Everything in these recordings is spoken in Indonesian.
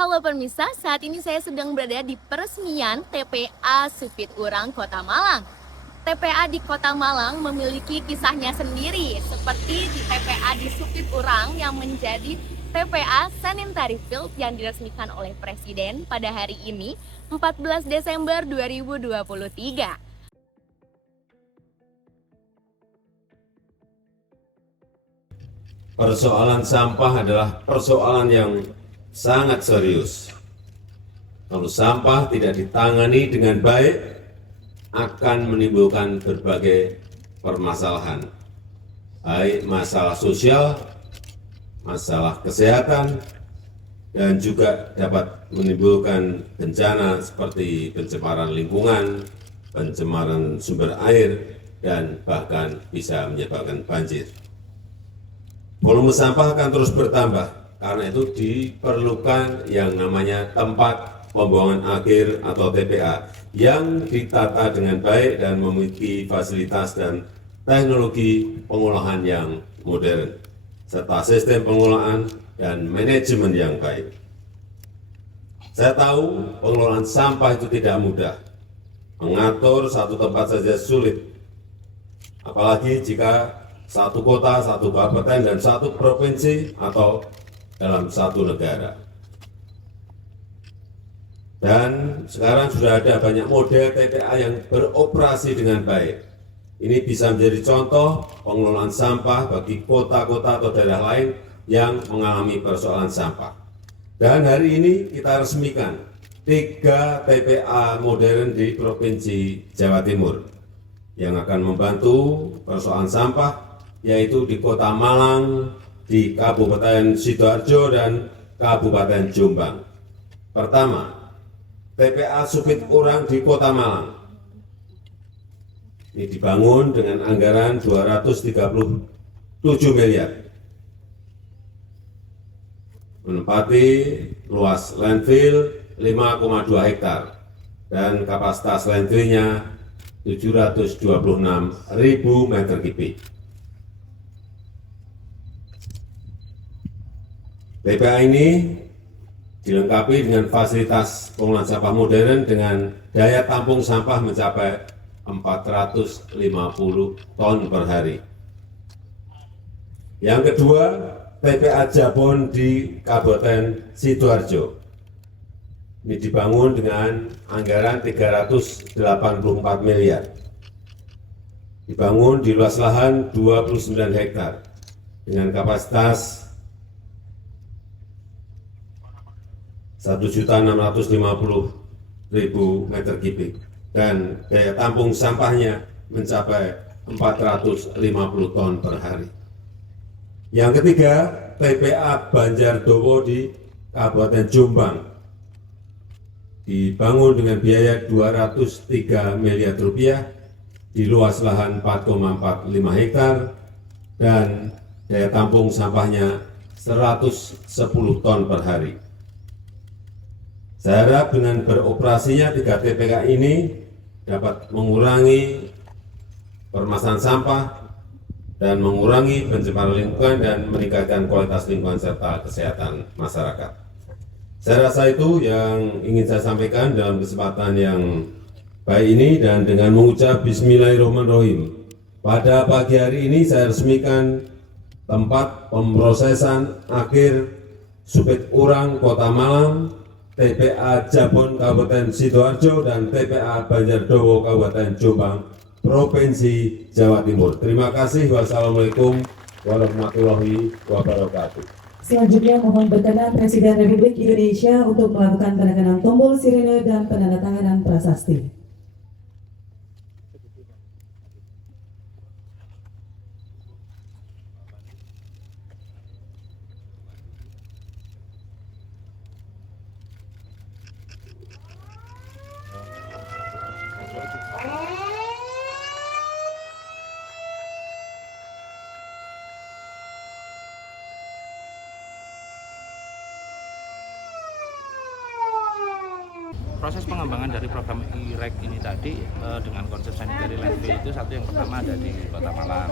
Halo pemirsa, saat ini saya sedang berada di peresmian TPA Supit Urang Kota Malang. TPA di Kota Malang memiliki kisahnya sendiri, seperti di TPA di Supit Urang yang menjadi TPA Sanitary Field yang diresmikan oleh Presiden pada hari ini, 14 Desember 2023. Persoalan sampah adalah persoalan yang sangat serius. Kalau sampah tidak ditangani dengan baik, akan menimbulkan berbagai permasalahan, baik masalah sosial, masalah kesehatan, dan juga dapat menimbulkan bencana seperti pencemaran lingkungan, pencemaran sumber air, dan bahkan bisa menyebabkan banjir. Volume sampah akan terus bertambah, karena itu diperlukan yang namanya tempat pembuangan akhir atau TPA yang ditata dengan baik dan memiliki fasilitas dan teknologi pengolahan yang modern, serta sistem pengolahan dan manajemen yang baik. Saya tahu pengelolaan sampah itu tidak mudah, mengatur satu tempat saja sulit, apalagi jika satu kota, satu kabupaten, dan satu provinsi atau dalam satu negara. Dan sekarang sudah ada banyak model TPA yang beroperasi dengan baik. Ini bisa menjadi contoh pengelolaan sampah bagi kota-kota atau daerah lain yang mengalami persoalan sampah. Dan hari ini kita resmikan 3 TPA modern di Provinsi Jawa Timur yang akan membantu persoalan sampah, yaitu di Kota Malang, di Kabupaten Sidoarjo, dan Kabupaten Jombang. Pertama, TPA Supit Urang di Kota Malang. Ini dibangun dengan anggaran 237 miliar. Menempati luas landfill 5,2 hektar dan kapasitas landfillnya 726.000 meter kubik. TPA ini dilengkapi dengan fasilitas pengolahan sampah modern dengan daya tampung sampah mencapai 450 ton per hari. Yang kedua, TPA Jabon di Kabupaten Sidoarjo. Ini dibangun dengan anggaran 384 miliar. Dibangun di luas lahan 29 hektar dengan kapasitas 1.650.000 meter kubik dan daya tampung sampahnya mencapai 450 ton per hari. Yang ketiga, TPA Banjardowo di Kabupaten Jombang dibangun dengan biaya 203 miliar rupiah di luas lahan 4,45 hektar dan daya tampung sampahnya 110 ton per hari. Saya harap dengan beroperasinya 3 TPA ini dapat mengurangi permasalahan sampah dan mengurangi pencemaran lingkungan dan meningkatkan kualitas lingkungan serta kesehatan masyarakat. Saya rasa itu yang ingin saya sampaikan dalam kesempatan yang baik ini, dan dengan mengucap Bismillahirrahmanirrahim. Pada pagi hari ini saya resmikan tempat pemrosesan akhir Supit Urang Kota Malang, TPA Jabon Kabupaten Sidoarjo, dan TPA Banjardowo Kabupaten Jombang, Provinsi Jawa Timur. Terima kasih. Wassalamualaikum warahmatullahi wabarakatuh. Selanjutnya mohon berkenan Presiden Republik Indonesia untuk melakukan penandatanganan tombol sirene dan penandatanganan prasasti. Proses pengembangan dari program IREK ini tadi dengan konsep sanitary landfill itu satu, yang pertama ada di Kota Malang,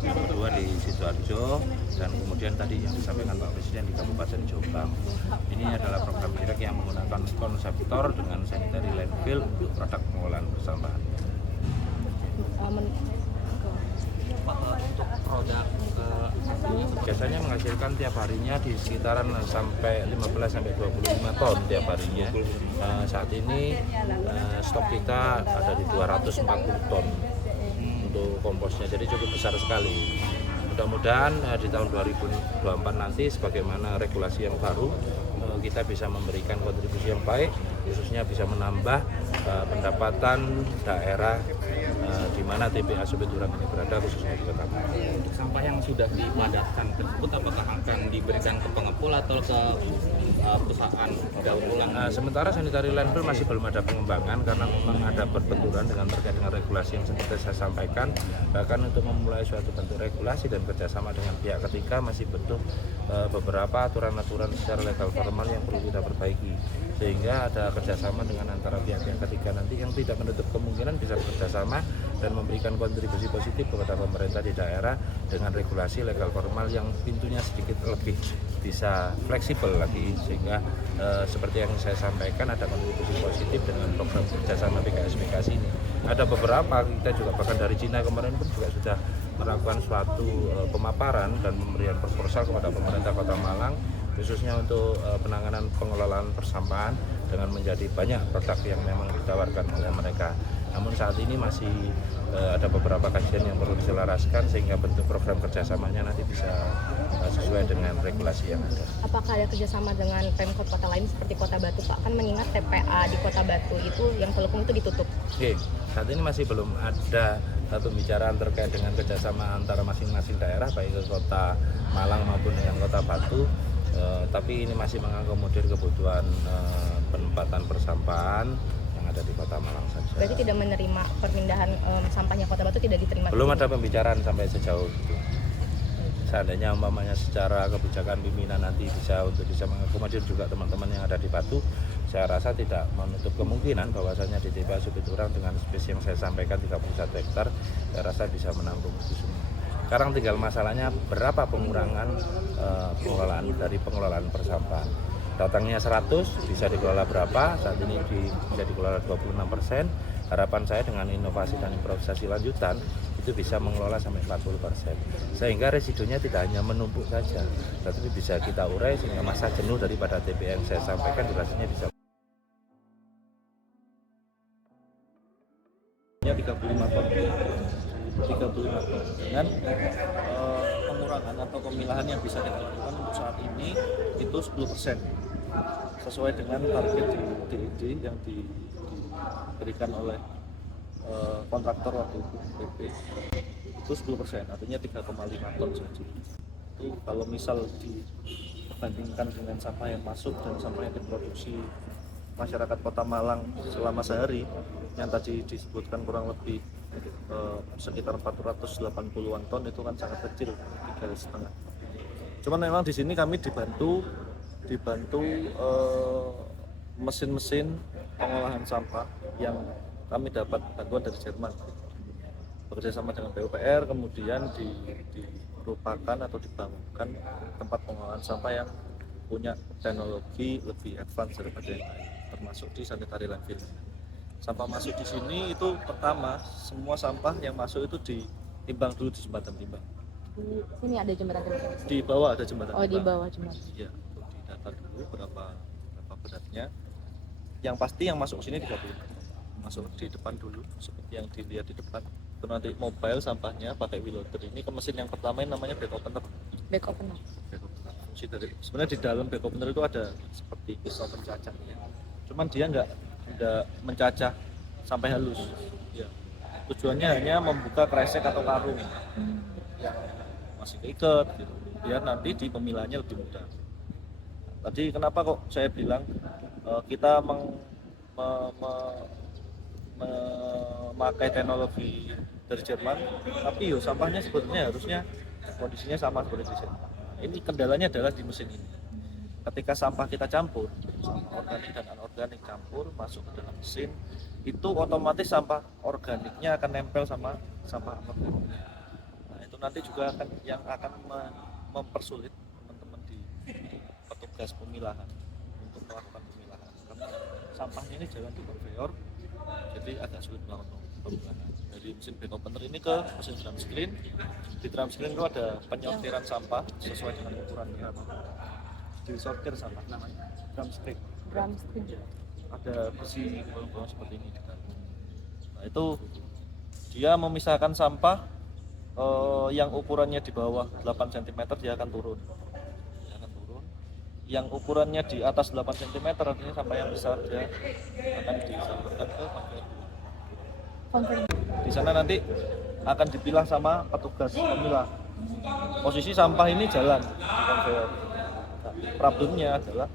yang kedua di Sidoarjo, dan kemudian tadi yang disampaikan Pak Presiden di Kabupaten Jombang. Ini adalah program Irek yang menggunakan konseptor dengan sanitary landfill untuk produk pengolahan persampahan. Untuk produk Biasanya menghasilkan tiap harinya di sekitaran sampai 15-25 ton tiap harinya. Saat ini stok kita ada di 240 ton untuk komposnya, jadi cukup besar sekali. Mudah-mudahan di tahun 2024 nanti sebagaimana regulasi yang baru, kita bisa memberikan kontribusi yang baik, khususnya bisa menambah pendapatan daerah di mana TPA Supit Urang ini berada, khususnya di Kota Malang. untuk sampah yang sudah dipadatkan tersebut, apakah akan diberikan ke pengepul atau ke perusahaan daur ulang? Sementara sanitary landfill masih belum ada pengembangan karena memang ada perbenturan terkait dengan regulasi yang seperti saya sampaikan. Bahkan untuk memulai suatu bentuk regulasi dan kerjasama dengan pihak ketiga masih butuh beberapa aturan-aturan secara legal formal yang perlu kita perbaiki, sehingga ada kerjasama dengan antara pihak-pihak ketiga nanti yang tidak menutup kemungkinan bisa bekerjasama dan memberikan kontribusi positif kepada pemerintah di daerah dengan regulasi legal formal yang pintunya sedikit lebih bisa fleksibel lagi, sehingga seperti yang saya sampaikan ada kontribusi positif dengan program kerjasama PKS ini. Ada beberapa, kita juga bahkan dari Cina kemarin pun juga sudah melakukan suatu pemaparan dan pemberian proposal kepada pemerintah Kota Malang khususnya untuk penanganan pengelolaan persampahan dengan menjadi banyak produk yang memang ditawarkan oleh mereka. Namun saat ini masih ada beberapa kajian yang perlu diselaraskan sehingga bentuk program kerjasamanya nanti bisa sesuai dengan regulasi yang ada. Apakah ada kerjasama dengan Pemkot kota lain seperti Kota Batu, Pak? Kan mengingat TPA di Kota Batu itu yang Telukung itu ditutup. Oke, saat ini masih belum ada pembicaraan terkait dengan kerjasama antara masing-masing daerah baik ke Kota Malang maupun dengan Kota Batu. Tapi ini masih mengakomodir kebutuhan penempatan persampahan yang ada di Kota Malang saja. Berarti tidak menerima perpindahan sampahnya Kota Batu, tidak diterima? Belum ada pembicaraan sampai sejauh itu. Seandainya umpamanya secara kebijakan pimpinan nanti bisa mengakomodir juga teman-teman yang ada di Batu, saya rasa tidak menutup kemungkinan bahwasanya di TPA Supit Urang dengan space yang saya sampaikan 31 hektar, saya rasa bisa menampung itu semua. Sekarang tinggal masalahnya berapa pengurangan pengelolaan dari pengelolaan persampahan. Datangnya 100, bisa dikelola berapa? Saat ini bisa dikelola 26%. Harapan saya dengan inovasi dan improvisasi lanjutan itu bisa mengelola sampai 40%. Sehingga residunya tidak hanya menumpuk saja, tetapi bisa kita urai sehingga masa jenuh daripada TPA yang saya sampaikan durasinya bisa 35 ton dengan pengurangan atau pemilahan yang bisa kita lakukan untuk saat ini itu 10% sesuai dengan target DED yang diberikan oleh kontraktor waktu itu PP itu 10%, artinya 3,5 ton saja. Itu kalau misal dibandingkan dengan sampah yang masuk dan sampah yang diproduksi masyarakat Kota Malang selama sehari yang tadi disebutkan kurang lebih sekitar 480-an ton, itu kan sangat kecil, 3,5. Cuman memang di sini kami dibantu mesin-mesin pengolahan sampah yang kami dapat bantuan dari Jerman bekerjasama dengan PUPR, kemudian dirupakan atau dibangunkan tempat pengolahan sampah yang punya teknologi lebih advance daripada yang lain, termasuk di sanitary landfill. Sampah masuk di sini itu pertama, semua sampah yang masuk itu ditimbang dulu di jembatan timbang. Sini ada jembatan timbang. Di bawah ada jembatan timbang. Oh, di bawah jembatan. Iya, untuk didata dulu berapa beratnya. Yang pasti yang masuk sini 30. Masuk di depan dulu seperti yang dilihat di depan. Itu nanti mobile sampahnya pakai wheel loader ini ke mesin yang pertama ini namanya back opener. Back opener. Fungsi dari sebenarnya di dalam back opener itu ada seperti pisau pencacah ya. Cuman dia nggak mencacah sampai halus ya. Tujuannya hanya membuka kresek atau karung yang masih keikat gitu, biar nanti di pemilahnya lebih mudah. Tadi kenapa kok saya bilang kita memakai teknologi dari Jerman, tapi sampahnya sebetulnya harusnya kondisinya sama seperti di Jerman. Ini kendalanya adalah di mesin ini. Ketika sampah kita campur, sampah organik dan anorganik campur masuk ke dalam mesin, itu otomatis sampah organiknya akan nempel sama sampah anorganiknya. Nah, itu nanti juga akan mempersulit teman-teman di petugas pemilahan untuk melakukan pemilahan. sampahnya ini jalan di konveyor, jadi agak sulit melakukan pemilahan. Dari mesin back opener ini ke mesin drum screen. Di drum screen itu ada penyortiran sampah sesuai dengan ukurannya. Disortir sampah namanya drum screen. Ada besi bolong-bolong seperti ini. Nah, itu dia memisahkan sampah yang ukurannya di bawah 8 cm dia akan turun. Yang ukurannya di atas 8 cm artinya sampah yang besar dia akan disalurkan ke konveyor. Di sana nanti akan dipilah sama petugas pemilah. Posisi sampah ini jalan di konveyor. Nah, problemnya adalah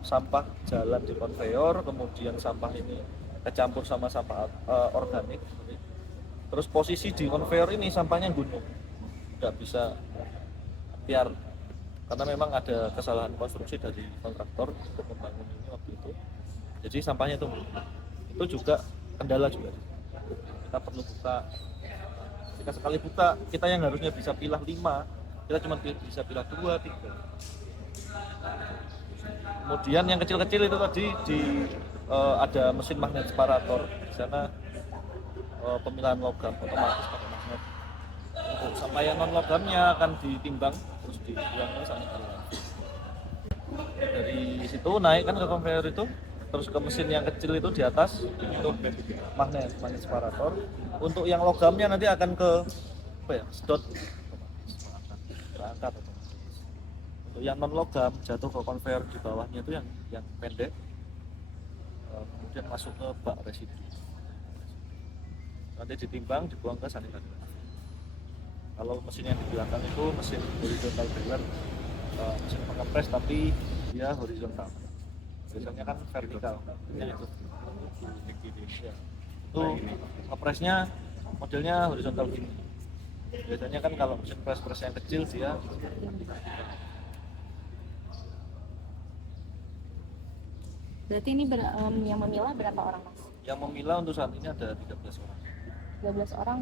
sampah jalan di konveyor, kemudian sampah ini kecampur sama sampah organik. Terus posisi di konveyor ini sampahnya gunung, nggak bisa biar, karena memang ada kesalahan konstruksi dari kontraktor untuk membangun ini waktu itu. Jadi sampahnya itu juga kendala juga. Kita perlu buka. Jika sekali buka, kita yang harusnya bisa pilah 5, kita cuma bisa pilah 2, 3. Kemudian yang kecil-kecil itu tadi ada mesin magnet separator. Di sana pemilahan logam otomatis pakai magnet. Untuk sampah yang non logamnya akan ditimbang terus dibuang ke sana. Dari situ naik kan ke konveyor itu, terus ke mesin yang kecil itu di atas itu magnet separator. Untuk yang logamnya nanti akan ke sedot berangkat. Untuk yang non logam jatuh ke konveyor di bawahnya itu yang pendek, kemudian masuk ke bak residu. Nanti ditimbang, dibuang ke sanitasi. Kalau mesin yang di belakang itu mesin horizontal baler, mesin pengepres tapi dia horizontal. Biasanya kan vertikal. Ya, itu ngepresnya modelnya horizontal gini. Biasanya kan kalau mesin press yang kecil dia Berarti ini yang memilah berapa orang, Mas? yang memilah untuk saat ini ada 13 orang. 13 orang,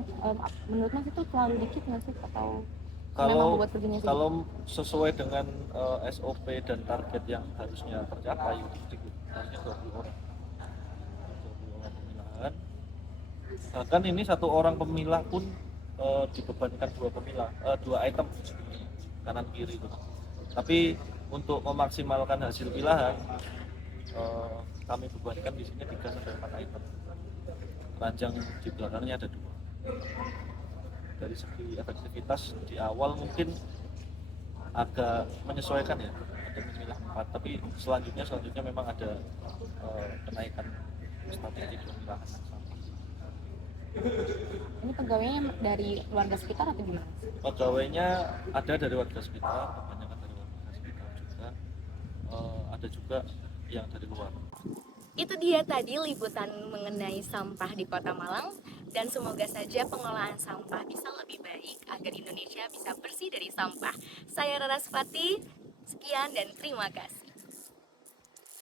menurut Mas itu terlalu dikit nggak sih? Atau Kalau sesuai dengan SOP dan target yang harusnya tercapai, harusnya 20 orang. 20 orang pemilahan. Bahkan ini 1 orang pemilah pun dibebankan 2 item kanan kiri itu. Tapi untuk memaksimalkan hasil pilahan, kami bebankan di sini 3-4 item. Keranjang di belakangnya ada 2. Dari segi efektivitas di awal mungkin agak menyesuaikan ya, ada memilah 4, tapi selanjutnya memang ada kenaikan statistik pemilahan yang sama. ini pegawainya dari warga sekitar atau gimana? Pegawainya ada dari warga sekitar, kebanyakan dari warga sekitar juga, ada juga yang dari luar. Itu dia tadi liputan mengenai sampah di Kota Malang, dan semoga saja pengelolaan sampah bisa lebih baik agar Indonesia bisa bersih dari sampah. Saya Rara Sfati, sekian dan terima kasih.